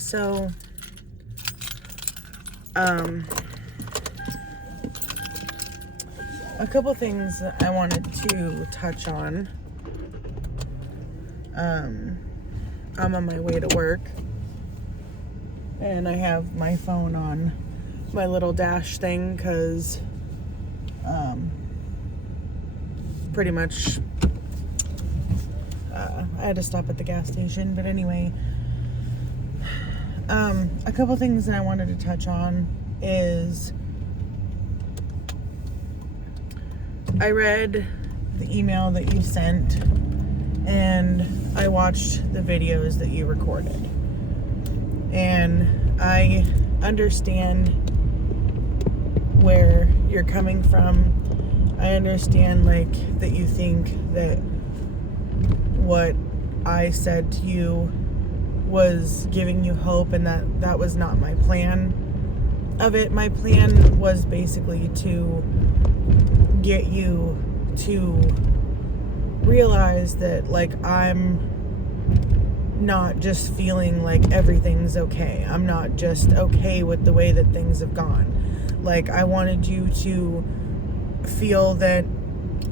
So, a couple things that I wanted to touch on. I'm on my way to work, and I have my phone on my little dash thing because pretty much I had to stop at the gas station. But anyway, a couple things that I wanted to touch on is I read the email that you sent, and I watched the videos that you recorded, and I understand where you're coming from. I understand, like, that you think that what I said to you was giving you hope, and that was not my plan of it. My plan was basically to get you to realize that, like, I'm not just feeling like everything's okay. I'm not just okay with the way that things have gone. Like, I wanted you to feel that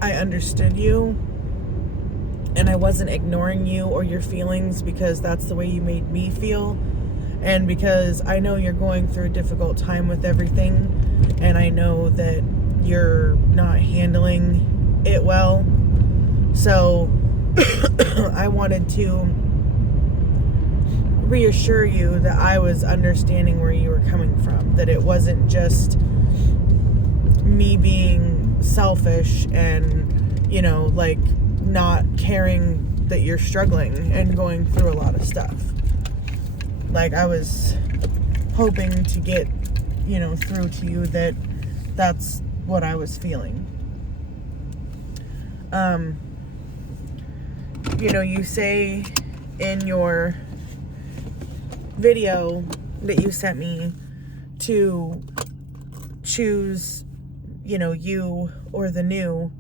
I understood you and I wasn't ignoring you or your feelings, because that's the way you made me feel, and because I know you're going through a difficult time with everything, and I know that you're not handling it well. So I wanted to reassure you that I was understanding where you were coming from, that it wasn't just me being selfish and, you know, like, not caring that you're struggling and going through a lot of stuff. Like, I was hoping to get, you know, through to you that that's what I was feeling. You know, you say in your video that you sent me to choose, you know, you or the new.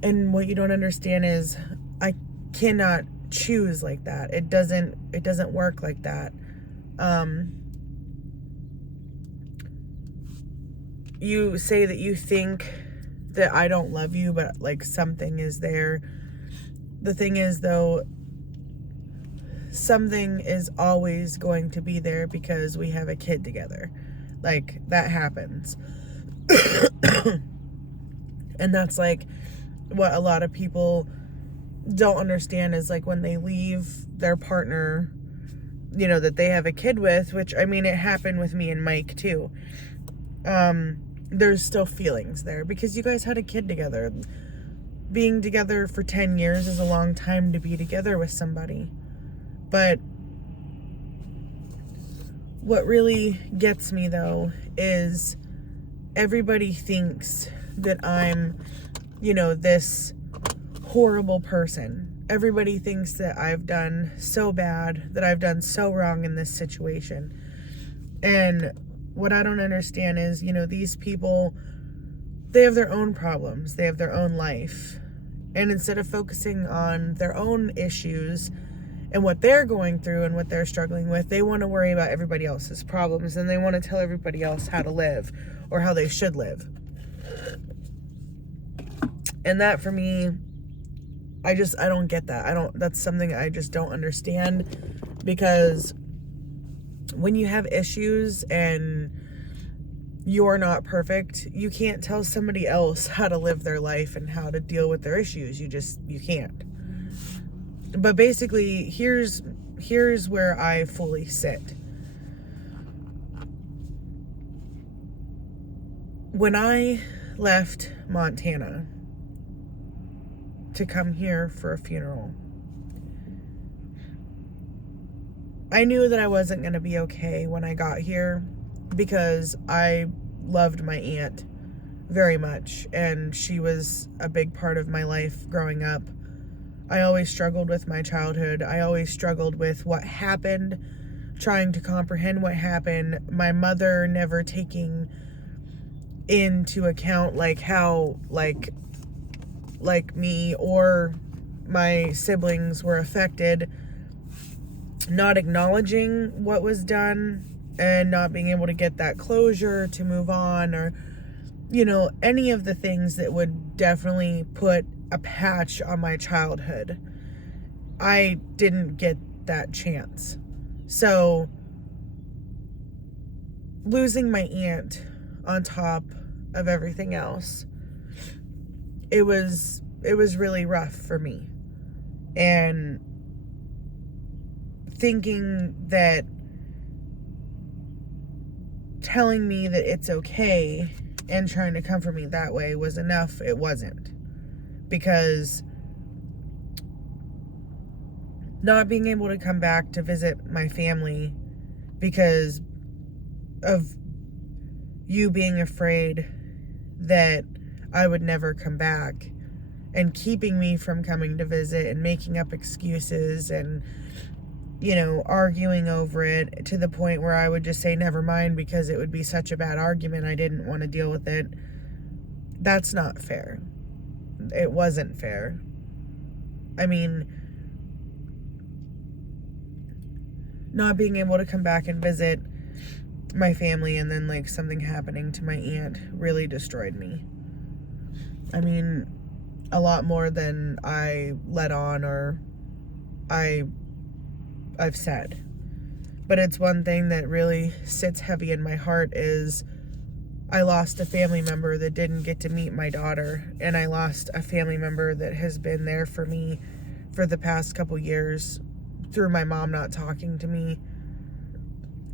And what you don't understand is I cannot choose like that. It doesn't work like that. You say that you think that I don't love you, but, like, something is there. The thing is, though, something is always going to be there because we have a kid together. Like, that happens. And that's, like, what a lot of people don't understand is, like, when they leave their partner, you know, that they have a kid with, which, I mean, it happened with me and Mike too. There's still feelings there because you guys had a kid together. Being together for 10 years is a long time to be together with somebody. But what really gets me, though, is everybody thinks that I'm, you know, this horrible person. Everybody thinks that I've done so bad, that I've done so wrong in this situation. And what I don't understand is, you know, these people, they have their own problems. They have their own life. And instead of focusing on their own issues and what they're going through and what they're struggling with, they want to worry about everybody else's problems, and they want to tell everybody else how to live or how they should live. And that, for me, I don't get that. That's something I just don't understand, because when you have issues and you're not perfect, you can't tell somebody else how to live their life and how to deal with their issues. You can't. But basically, here's where I fully sit. When I left Montana to come here for a funeral, I knew that I wasn't going to be okay when I got here, because I loved my aunt very much, and she was a big part of my life growing up. I always struggled with my childhood. I always struggled with what happened, trying to comprehend what happened. My mother never taking into account, like, how, like me or my siblings were affected. not acknowledging what was done and not being able to get that closure to move on, or, you know, any of the things that would definitely put a patch on my childhood. I didn't get that chance. So losing my aunt on top of everything else, it was really rough for me. And thinking that telling me that it's okay and trying to comfort me that way was enough, it wasn't. Because not being able to come back to visit my family because of you being afraid that I would never come back, and keeping me from coming to visit and making up excuses and, you know, arguing over it to the point where I would just say never mind because it would be such a bad argument I didn't want to deal with it. That's not fair. It wasn't fair. I mean, not being able to come back and visit my family and then like something happening to my aunt really destroyed me. I mean, a lot more than I let on or I've said. But it's one thing that really sits heavy in my heart is I lost a family member that didn't get to meet my daughter, and I lost a family member that has been there for me for the past couple years through my mom not talking to me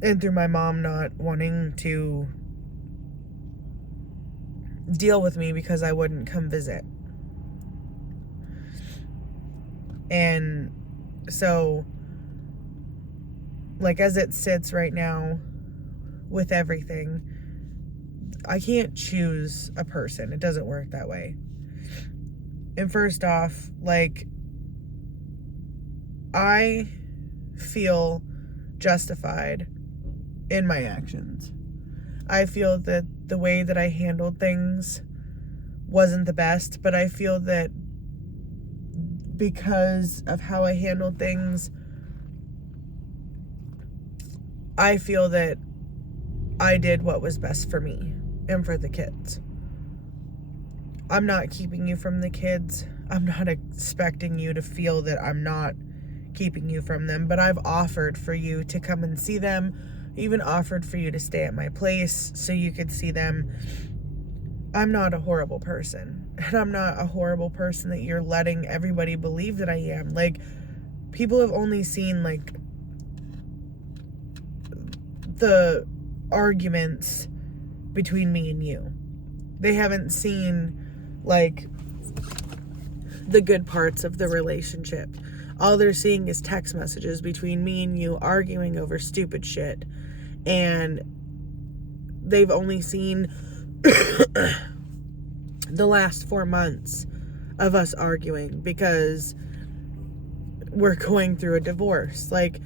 and through my mom not wanting to deal with me because I wouldn't come visit. And so, like, as it sits right now with everything, I can't choose a person. It doesn't work that way. And first off, like, I feel justified in my actions. I feel that the way that I handled things wasn't the best, but I feel that because of how I handled things, I feel that I did what was best for me and for the kids. I'm not keeping you from the kids. I'm not expecting you to feel that I'm not keeping you from them, but I've offered for you to come and see them, even offered for you to stay at my place so you could see them. I'm not a horrible person, and I'm not a horrible person that you're letting everybody believe that I am. Like, people have only seen, like, the arguments between me and you. They haven't seen, like, the good parts of the relationship. All they're seeing is text messages between me and you arguing over stupid shit. And they've only seen the last 4 months of us arguing because we're going through a divorce. Like,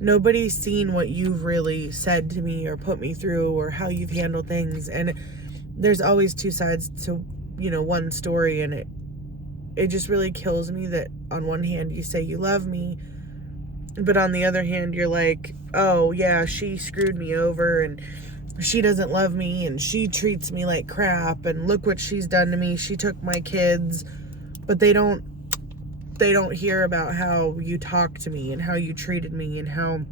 nobody's seen what you've really said to me or put me through or how you've handled things. And there's always two sides to, you know, one story. And it just really kills me that on one hand you say you love me, but on the other hand you're like, oh yeah, she screwed me over and she doesn't love me and she treats me like crap and look what she's done to me. She took my kids. But they don't hear about how you talked to me and how you treated me and how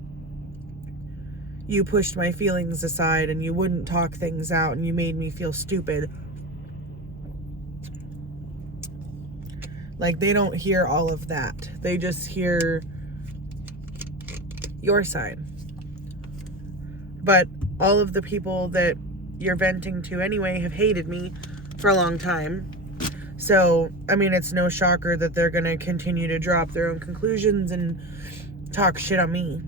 you pushed my feelings aside and you wouldn't talk things out and you made me feel stupid. Like, they don't hear all of that. They just hear your side. But all of the people that you're venting to anyway have hated me for a long time. So, I mean, it's no shocker that they're going to continue to drop their own conclusions and talk shit on me.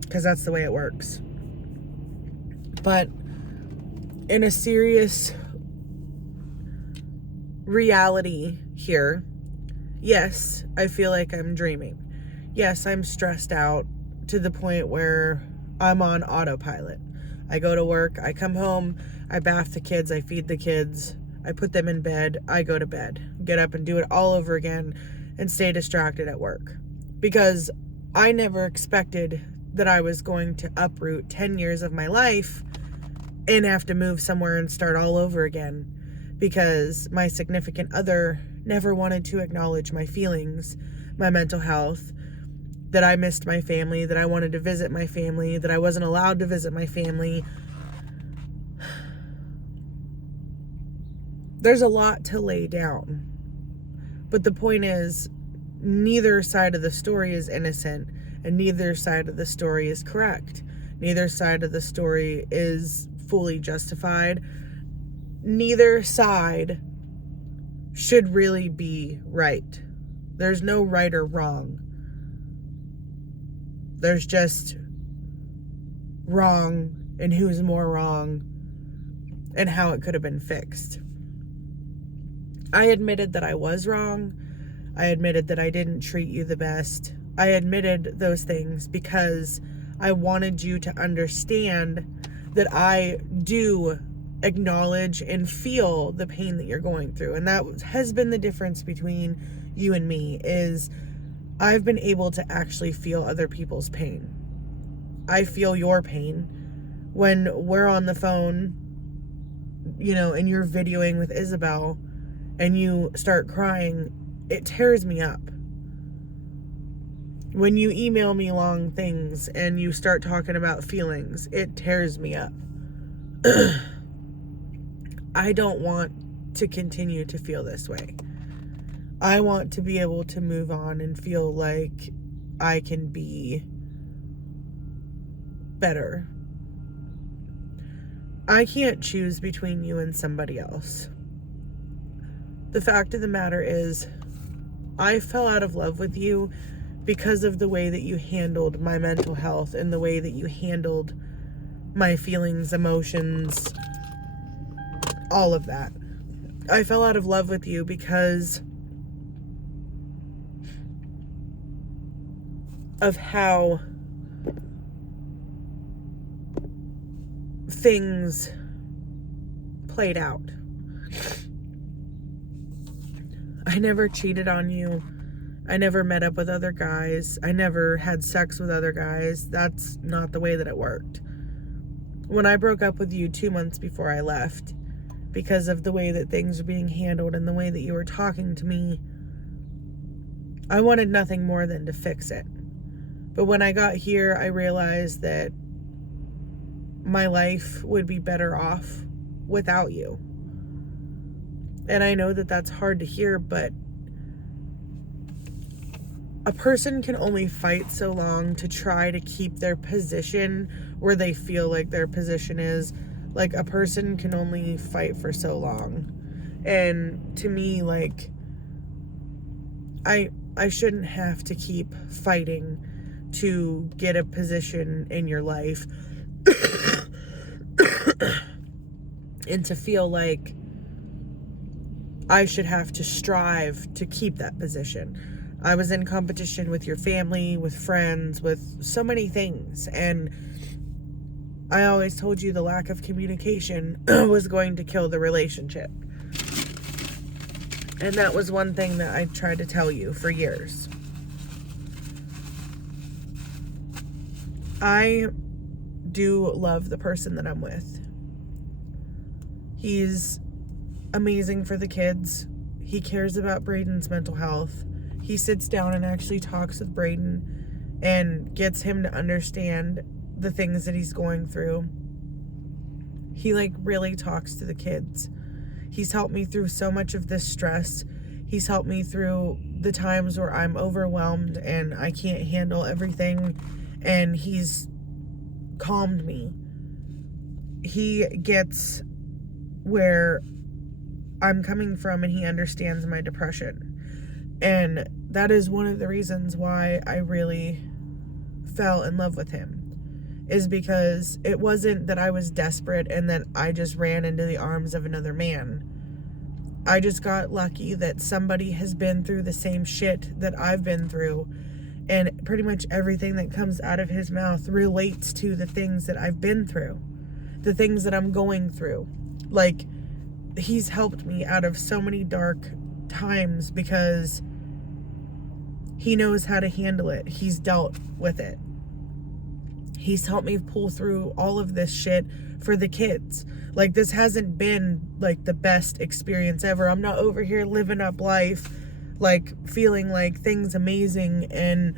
Because that's the way it works. But in a serious reality here, yes, I feel like I'm dreaming. Yes, I'm stressed out to the point where I'm on autopilot. I go to work, I come home, I bath the kids, I feed the kids, I put them in bed, I go to bed, get up and do it all over again and stay distracted at work. Because I never expected that I was going to uproot 10 years of my life and have to move somewhere and start all over again, because my significant other never wanted to acknowledge my feelings, my mental health, that I missed my family, that I wanted to visit my family, that I wasn't allowed to visit my family. There's a lot to lay down. But the point is, neither side of the story is innocent, and neither side of the story is correct. Neither side of the story is fully justified. Neither side should really be right. There's no right or wrong. There's just wrong and who's more wrong and how it could have been fixed. I admitted that I was wrong. I admitted that I didn't treat you the best. I admitted those things because I wanted you to understand that I do acknowledge and feel the pain that you're going through. And that has been the difference between you and me, is I've been able to actually feel other people's pain. I feel your pain when we're on the phone, and you're videoing with Isabel and you start crying. It tears me up. When you email me long things and you start talking about feelings, it tears me up. I don't want to continue to feel this way. I want to be able to move on and feel like I can be better. I can't choose between you and somebody else. The fact of the matter is, I fell out of love with you because of the way that you handled my mental health and the way that you handled my feelings, emotions, all of that. I fell out of love with you because of how things played out. I never cheated on you. I never met up with other guys. I never had sex with other guys. That's not the way that it worked. When I broke up with you 2 months before I left, because of the way that things were being handled and the way that you were talking to me, I wanted nothing more than to fix it. But when I got here, I realized that my life would be better off without you. And I know that that's hard to hear, but a person can only fight so long to try to keep their position where they feel like their position is. Like, a person can only fight for so long. And to me, like, I shouldn't have to keep fighting to get a position in your life and to feel like I should have to strive to keep that position. I was in competition with your family, with friends, with so many things, and I always told you the lack of communication was going to kill the relationship. And that was one thing that I tried to tell you for years. I do love the person that I'm with. He's amazing for the kids. He cares about Braden's mental health. He sits down and actually talks with Braden and gets him to understand the things that he's going through. He really talks to the kids. He's helped me through so much of this stress. He's helped me through the times where I'm overwhelmed and I can't handle everything, and he's calmed me. He gets where I'm coming from and he understands my depression. And that is one of the reasons why I really fell in love with him, is because it wasn't that I was desperate and that I just ran into the arms of another man. I just got lucky that somebody has been through the same shit that I've been through, and pretty much everything that comes out of his mouth relates to the things that I've been through, the things that I'm going through. Like, he's helped me out of so many dark times because He knows how to handle it. He's dealt with it. He's helped me pull through all of this shit for the kids. Like, this hasn't been like the best experience ever. I'm not over here living up life, like feeling like things amazing, and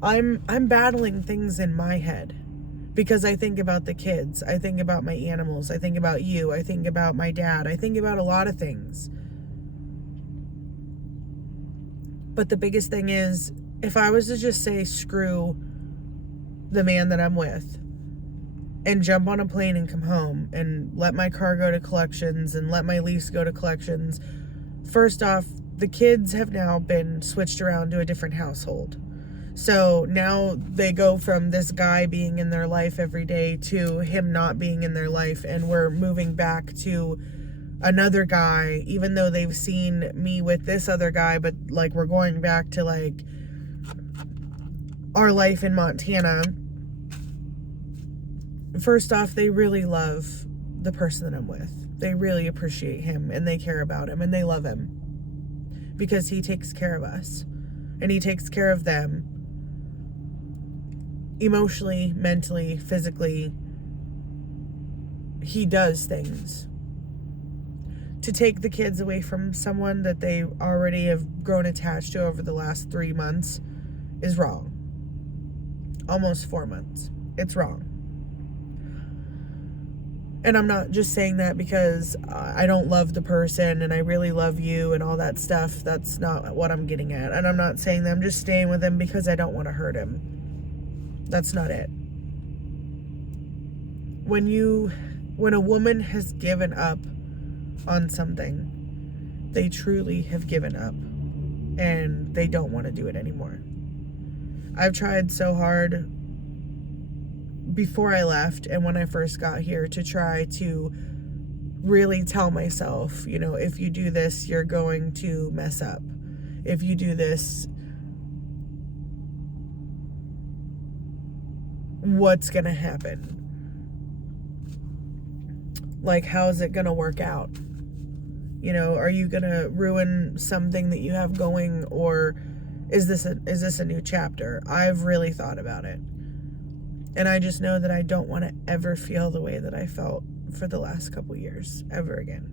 I'm battling things in my head because I think about the kids. I think about my animals. I think about you. I think about my dad. I think about a lot of things. But the biggest thing is, if I was to just say screw the man that I'm with and jump on a plane and come home and let my car go to collections and let my lease go to collections, first off, the kids have now been switched around to a different household. So now they go from this guy being in their life every day to him not being in their life, and we're moving back to another guy, even though they've seen me with this other guy, but like we're going back to like our life in Montana. First off, they really love the person that I'm with. They really appreciate him, and they care about him, and they love him because he takes care of us and he takes care of them emotionally, mentally, physically. He does things. To take the kids away from someone that they already have grown attached to over the last 3 months is wrong. Almost 4 months. It's wrong. And I'm not just saying that because I don't love the person and I really love you and all that stuff. That's not what I'm getting at. And I'm not saying that I'm just staying with him because I don't want to hurt him. That's not it. When a woman has given up on something, they truly have given up and they don't want to do it anymore. I've tried so hard before I left and when I first got here to try to really tell myself, you know, if you do this, you're going to mess up. If you do this, what's going to happen? Like, how is it going to work out? You know, are you going to ruin something that you have going, or is this a new chapter? I've really thought about it. And I just know that I don't want to ever feel the way that I felt for the last couple years ever again.